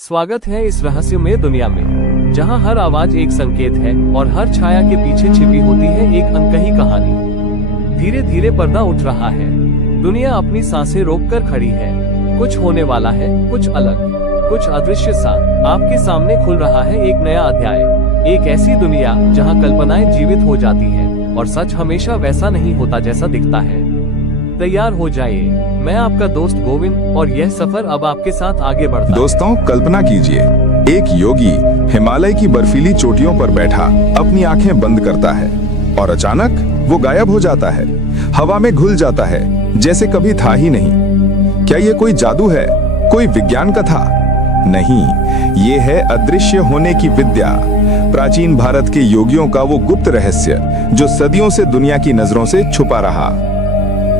स्वागत है इस रहस्यमय दुनिया में, जहां हर आवाज एक संकेत है और हर छाया के पीछे छिपी होती है एक अनकही कहानी। धीरे धीरे पर्दा उठ रहा है, दुनिया अपनी सांसें रोककर खड़ी है। कुछ होने वाला है, कुछ अलग, कुछ अदृश्य सा। आपके सामने खुल रहा है एक नया अध्याय, एक ऐसी दुनिया जहां कल्पनाएं जीवित हो जाती हैं और सच हमेशा वैसा नहीं होता जैसा दिखता है। तैयार हो जाइए, मैं आपका दोस्त गोविंद और यह सफर अब आपके साथ आगे बढ़ता है। दोस्तों, कल्पना कीजिए, एक योगी हिमालय की बर्फीली चोटियों पर बैठा अपनी आंखें बंद करता है और अचानक वो गायब हो जाता है, हवा में घुल जाता है जैसे कभी था ही नहीं। क्या ये कोई जादू है, कोई विज्ञान कथा? नहीं, ये है अदृश्य होने की विद्या, प्राचीन भारत के योगियों का वो गुप्त रहस्य जो सदियों से दुनिया की नजरों से छुपा रहा।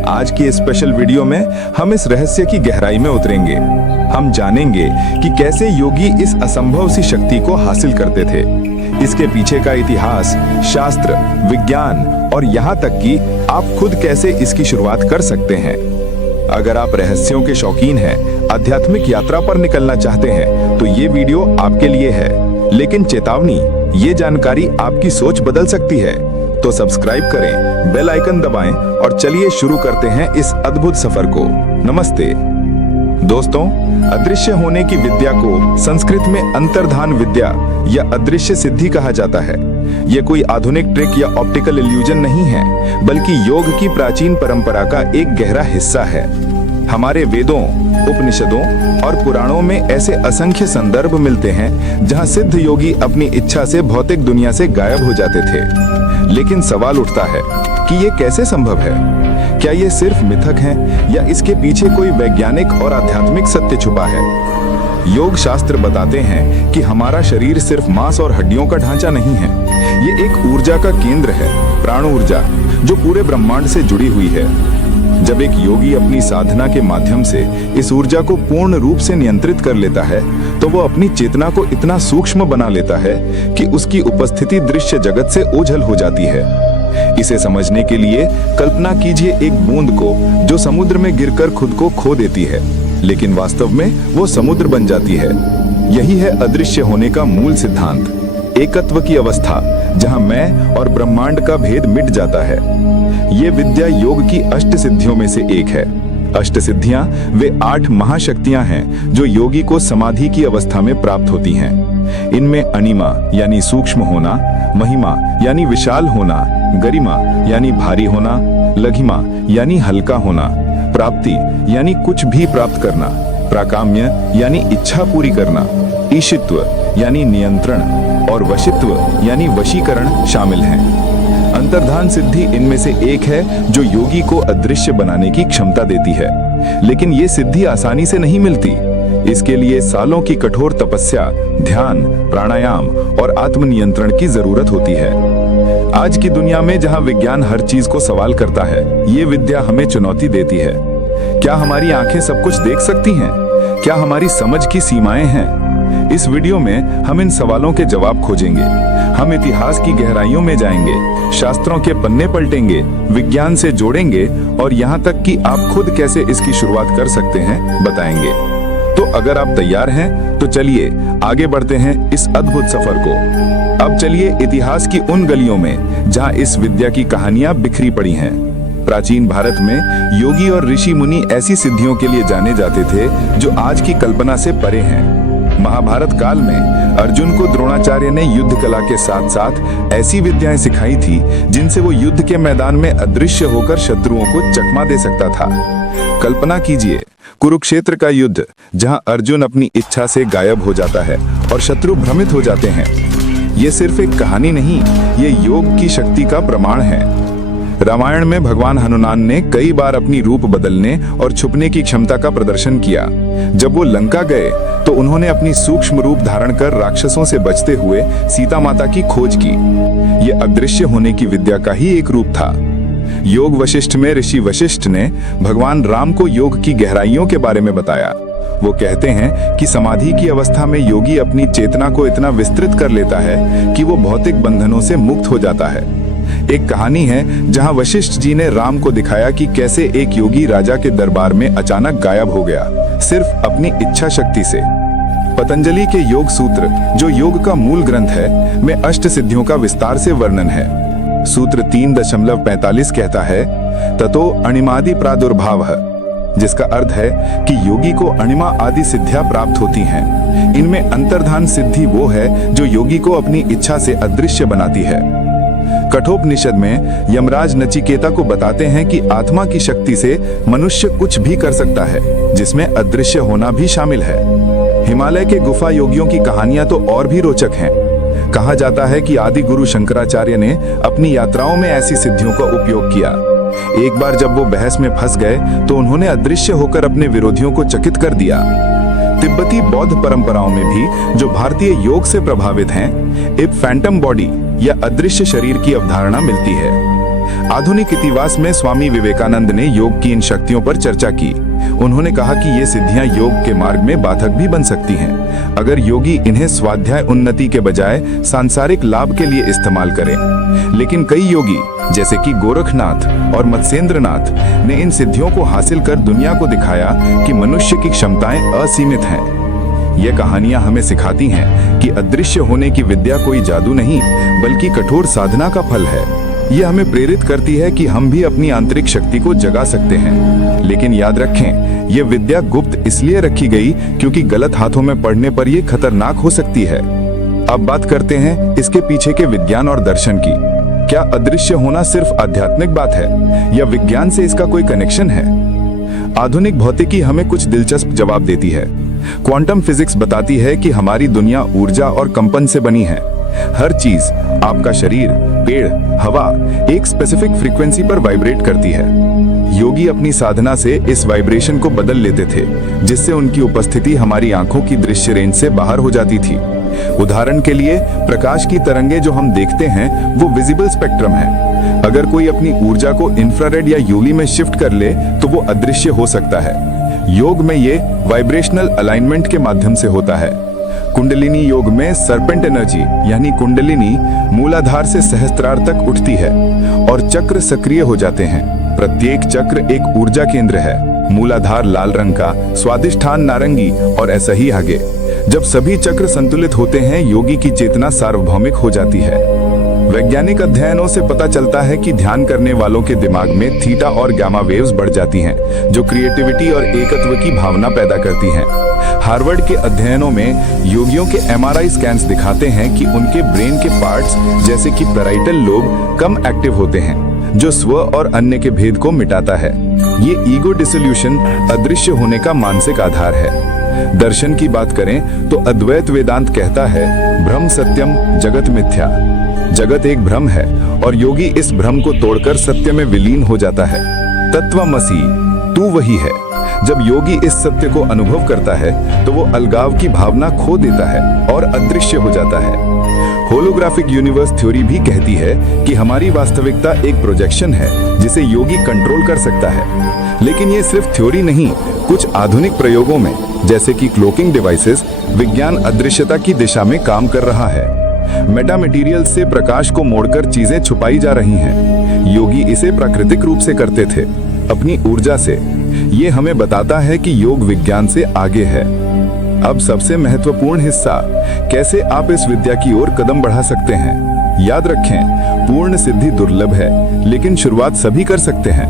आज की स्पेशल वीडियो में हम इस रहस्य की गहराई में उतरेंगे। हम जानेंगे कि कैसे योगी इस असंभव सी शक्ति को हासिल करते थे, इसके पीछे का इतिहास, शास्त्र, विज्ञान और यहाँ तक कि आप खुद कैसे इसकी शुरुआत कर सकते हैं। अगर आप रहस्यों के शौकीन हैं, आध्यात्मिक यात्रा पर निकलना चाहते हैं, तो ये वीडियो आपके लिए है। लेकिन चेतावनी, ये जानकारी आपकी सोच बदल सकती है। तो सब्सक्राइब करें, बेल आइकन दबाएं और चलिए शुरू करते हैं इस अद्भुत सफर को। नमस्ते दोस्तों, अदृश्य होने की विद्या को संस्कृत में अंतर्धान विद्या या अदृश्य सिद्धि कहा जाता है। यह कोई आधुनिक ट्रिक या ऑप्टिकल इल्यूजन नहीं है, बल्कि योग की प्राचीन परंपरा का एक गहरा हिस्सा है। हमारे वेदों, उपनिषदों और पुराणों में ऐसे असंख्य संदर्भ मिलते हैं जहां सिद्ध योगी अपनी इच्छा से भौतिक दुनिया से गायब हो जाते थे। लेकिन सवाल उठता है कि ये कैसे संभव है? क्या ये सिर्फ मिथक है या इसके पीछे कोई वैज्ञानिक और आध्यात्मिक सत्य छुपा है? योग शास्त्र बताते हैं कि हमारा शरीर सिर्फ मांस और हड्डियों का ढांचा नहीं है, ये एक ऊर्जा का केंद्र है, प्राण ऊर्जा, जो पूरे ब्रह्मांड से जुड़ी हुई है। जब एक योगी अपनी साधना के माध्यम से इस ऊर्जा को पूर्ण रूप से नियंत्रित कर लेता है, तो वो अपनी चेतना को इतना सूक्ष्म बना लेता है कि उसकी उपस्थिति दृश्य जगत से ओझल हो जाती है। इसे समझने के लिए कल्पना कीजिए एक बूंद को जो समुद्र में गिरकर खुद को खो देती है, लेकिन वास्तव में वो समुद्र बन जाती है। यही है अदृश्य होने का मूल सिद्धांत, एकत्व की अवस्था, जहां मैं और ब्रह्मांड का भेद मिट जाता है। ये विद्या योग की अष्ट सिद्धियों में से एक है। अष्ट सिद्धियां वे 8 महाशक्तियां हैं जो योगी को समाधि की अवस्था में प्राप्त होती हैं। इनमें अनिमा यानी सूक्ष्म होना, महिमा यानी विशाल होना, गरिमा यानी भारी होना, लघिमा यानी हल्का होना, प्राप्ति यानी कुछ भी प्राप्त करना, प्राकाम्य यानी इच्छा पूरी करना, ईशित्व यानी नियंत्रण और वशित्व यानी वशीकरण शामिल हैं। अंतर्धान सिद्धि इनमें से एक है जो योगी को अदृश्य बनाने की क्षमता देती है। लेकिन ये सिद्धि आसानी से नहीं मिलती, इसके लिए सालों की कठोर तपस्या, ध्यान, प्राणायाम और आत्मनियंत्रण की जरूरत होती है। आज की दुनिया में जहां विज्ञान हर चीज को सवाल करता है, ये विद्या हमें चुनौती देती है। क्या हमारी आंखें सब कुछ देख सकती हैं? क्या हमारी समझ की सीमाएं हैं? इस वीडियो में हम इन सवालों के जवाब खोजेंगे। हम इतिहास की गहराइयों में जाएंगे, शास्त्रों के पन्ने पलटेंगे, विज्ञान से जोड़ेंगे और यहाँ तक कि आप खुद कैसे इसकी शुरुआत कर सकते हैं बताएंगे। तो अगर आप तैयार हैं तो चलिए आगे बढ़ते हैं इस अद्भुत सफर को। अब चलिए इतिहास की उन गलियों में जहाँ इस विद्या की कहानियां बिखरी पड़ी हैं। प्राचीन भारत में योगी और ऋषि मुनि ऐसी सिद्धियों के लिए जाने जाते थे जो आज की कल्पना से परे हैं। महाभारत काल में अर्जुन को द्रोणाचार्य ने युद्ध कला के साथ साथ ऐसी विद्याएं सिखाई थी जिनसे वो युद्ध के मैदान में अदृश्य होकर शत्रुओं को चकमा दे सकता था। कल्पना कीजिए कुरुक्षेत्र का युद्ध, जहां अर्जुन अपनी इच्छा से गायब हो जाता है और शत्रु भ्रमित हो जाते हैं। ये सिर्फ एक कहानी नहीं, ये योग की शक्ति का प्रमाण है। रामायण में भगवान हनुमान ने कई बार अपनी रूप बदलने और छुपने की क्षमता का प्रदर्शन किया। जब वो लंका गए तो उन्होंने अपनी सूक्ष्म रूप धारण कर राक्षसों से बचते हुए सीता माता की खोज की। यह अदृश्य होने की विद्या का ही एक रूप था। योग वशिष्ठ में ऋषि वशिष्ठ ने भगवान राम को योग की गहराइयों के बारे में बताया। वो कहते हैं कि समाधि की अवस्था में योगी अपनी चेतना को इतना विस्तृत कर लेता है कि वो भौतिक बंधनों से मुक्त हो जाता है। एक कहानी है जहां वशिष्ठ जी ने राम को दिखाया कि कैसे एक योगी राजा के दरबार में अचानक गायब हो गया, सिर्फ अपनी इच्छा शक्ति से। पतंजलि के योग सूत्र, जो योग का मूल ग्रंथ है, में अष्ट सिद्धियों का विस्तार से वर्णन है। सूत्र 3.45 कहता है, ततो अणिमादि प्रादुर्भावः, जिसका अर्थ है कि योगी को अणिमा आदि सिद्धियां प्राप्त होती हैं। इनमें अंतर्धान सिद्धि वो है जो योगी को अपनी इच्छा से अदृश्य बनाती है। कठोपनिषद में यमराज नचिकेता को बताते हैं कि आत्मा की शक्ति से मनुष्य कुछ भी कर सकता है, जिसमें अदृश्य होना भी शामिल है। हिमालय के गुफा योगियों की कहानियां तो और भी रोचक हैं। कहा जाता है कि आदि गुरु शंकराचार्य ने अपनी यात्राओं में ऐसी सिद्धियों का उपयोग किया। एक बार जब वो बहस में फंस गए तो उन्होंने अदृश्य होकर अपने विरोधियों को चकित कर दिया। तिब्बती बौद्ध परंपराओं में भी, जो भारतीय योग से प्रभावित हैं, एक फैंटम बॉडी या अदृश्य शरीर की अवधारणा मिलती है। आधुनिक इतिहास में स्वामी विवेकानंद ने योग की इन शक्तियों पर चर्चा की। उन्होंने कहा कि ये सिद्धियां योग के मार्ग में बाधक भी बन सकती हैं, अगर योगी इन्हें स्वाध्याय उन्नति के बजाय सांसारिक लाभ के लिए इस्तेमाल करें। लेकिन कई योगी, जैसे कि गोरखनाथ और मत्स्येंद्रनाथ, ने इन सिद्धियों को हासिल कर दुनिया को दिखाया कि मनुष्य की क्षमताएं असीमित हैं। ये कहानियां हमें सिखाती हैं कि अदृश्य होने की विद्या कोई जादू नहीं, बल्कि कठोर साधना का फल है। ये हमें प्रेरित करती है कि हम भी अपनी आंतरिक शक्ति को जगा सकते हैं। लेकिन याद रखें, ये विद्या गुप्त इसलिए रखी गई क्योंकि गलत हाथों में पड़ने पर ये खतरनाक हो सकती है। अब बात करते हैं इसके पीछे के विज्ञान और दर्शन की। क्या अदृश्य होना सिर्फ आध्यात्मिक बात है, या विज्ञान से इसका कोई कनेक्शन है? आधुनिक भौतिकी हमें कुछ दिलचस्प जवाब देती है। क्वांटम फिजिक्स बताती है कि हमारी दुनिया ऊर्जा और कंपन से बनी है। हर चीज, आपका शरीर, पेड़, हवा, एक स्पेसिफिक फ्रीक्वेंसी पर वाइब्रेट करती है। योगी अपनी साधना से इस वाइब्रेशन को बदल लेते थे, जिससे उनकी उपस्थिति हमारी आंखों की दृश्य रेंज से बाहर हो जाती थी। उदाहरण के लिए, प्रकाश की तरंगे जो हम देखते हैं वो विजिबल स्पेक्ट्रम है। अगर कोई अपनी ऊर्जा को इंफ्रारेड या यूवी में शिफ्ट कर ले तो वो अदृश्य हो सकता है। योग में ये वाइब्रेशनल अलाइनमेंट के माध्यम से होता है। कुंडलिनी योग में सर्पेंट एनर्जी यानी कुंडलिनी मूलाधार से सहस्त्रार तक उठती है और चक्र सक्रिय हो जाते हैं। प्रत्येक चक्र एक ऊर्जा केंद्र है। मूलाधार लाल रंग का, स्वादिष्ठान नारंगी और ऐसा ही आगे। जब सभी चक्र संतुलित होते हैं, योगी की चेतना सार्वभौमिक हो जाती है। वैज्ञानिक अध्ययनों से पता चलता है कि ध्यान करने वालों के दिमाग में थीटा और गामा वेव्स बढ़ जाती हैं, जो क्रिएटिविटी और एकत्व की भावना पैदा करती हैं। हार्वर्ड के अध्ययनों में योगियों के एमआरआई स्कैन्स दिखाते हैं कि उनके ब्रेन के पार्ट्स, जैसे कि पैराइटल लोब, कम एक्टिव होते हैं, जो स्व और अन्य के भेद को मिटाता है। ये ईगो डिसोल्यूशन अदृश्य होने का मानसिक आधार है। दर्शन की बात करें तो अद्वैत वेदांत कहता है, ब्रह्म सत्यम जगत मिथ्या। जगत एक भ्रम है और योगी इस भ्रम को तोड़कर सत्य में विलीन हो जाता है। तत्वमसि, तू वही है। जब योगी इस सत्य को अनुभव करता है तो वो अलगाव की भावना खो देता है और अदृश्य हो जाता है। होलोग्राफिक यूनिवर्स थ्योरी भी कहती है कि हमारी वास्तविकता एक प्रोजेक्शन है जिसे योगी कंट्रोल कर सकता है। लेकिन ये सिर्फ थ्योरी नहीं, कुछ आधुनिक प्रयोगों में, जैसे कि क्लोकिंग डिवाइसेस, विज्ञान अदृश्यता की दिशा में काम कर रहा है। मेटा मटेरियल से प्रकाश को मोड़कर चीजें छुपाई जा रही हैं। योगी इसे प्राकृतिक रूप से करते थे, अपनी ऊर्जा से। ये हमें बताता है कि योग विज्ञान से आगे है। अब सबसे महत्वपूर्ण हिस्सा, कैसे आप इस विद्या की ओर कदम बढ़ा सकते हैं। याद रखें, पूर्ण सिद्धि दुर्लभ है, लेकिन शुरुआत सभी कर सकते हैं।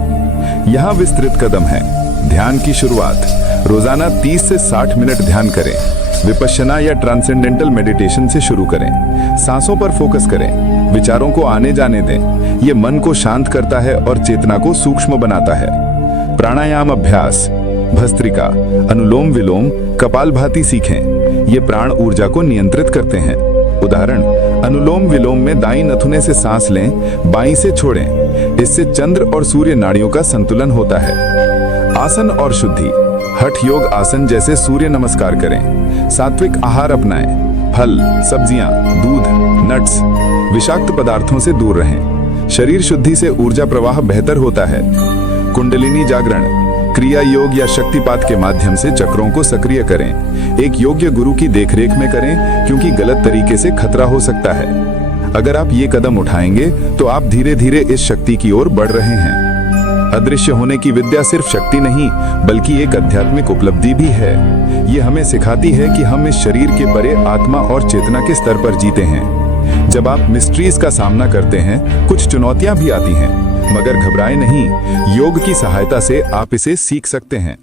यहाँ विस्तृत कदम है। ध्यान की शुरुआत, रोजाना 30 से 60 मिनट ध्यान करें। विपश्यना या ट्रांसेंडेंटल मेडिटेशन से शुरू करें। सांसों पर फोकस करें, विचारों को आने जाने दें। ये मन को शांत करता है और चेतना को सूक्ष्म बनाता है। प्राणायाम अभ्यास, भस्त्रिका, अनुलोम विलोम, कपालभाति सीखें। ये प्राण ऊर्जा को नियंत्रित करते हैं। उदाहरण, अनुलोम विलोम में दाईं नथुने से सांस लें, बाईं से छोड़ें। इससे चंद्र और सूर्य नाड़ियों का संतुलन होता है। आसन और शुद्धि, हठ योग आसन जैसे सूर्य नमस्कार करें। सात्विक आहार अपनाएं, फल, सब्जियां, दूध, नट्स, विषाक्त पदार्थों से दूर रहें। शरीर शुद्धि से ऊर्जा प्रवाह बेहतर होता है। कुंडलिनी जागरण, क्रिया योग या शक्तिपात के माध्यम से चक्रों को सक्रिय करें। एक योग्य गुरु की देखरेख में करें, क्योंकि गलत तरीके से खतरा हो सकता है। अगर आप ये कदम उठाएंगे तो आप धीरे धीरे इस शक्ति की ओर बढ़ रहे हैं। अदृश्य होने की विद्या सिर्फ शक्ति नहीं बल्कि एक आध्यात्मिक उपलब्धि भी है। ये हमें सिखाती है कि हम इस शरीर के परे आत्मा और चेतना के स्तर पर जीते हैं। जब आप मिस्ट्रीज का सामना करते हैं, कुछ चुनौतियां भी आती हैं, मगर घबराएं नहीं, योग की सहायता से आप इसे सीख सकते हैं।